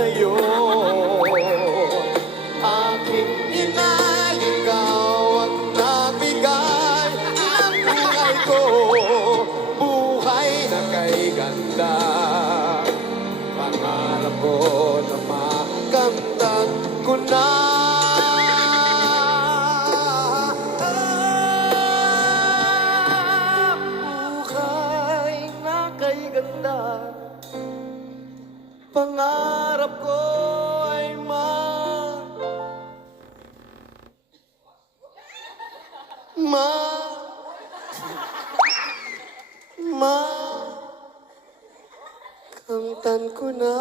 sa'yo. Aking ina, ikaw ang nagbigay ng buhay ko, buhay na kay ganda. Pangarap ko na makamtan ko na. Buhay na kay ganda. Pangarap ko ay makamtan ko na.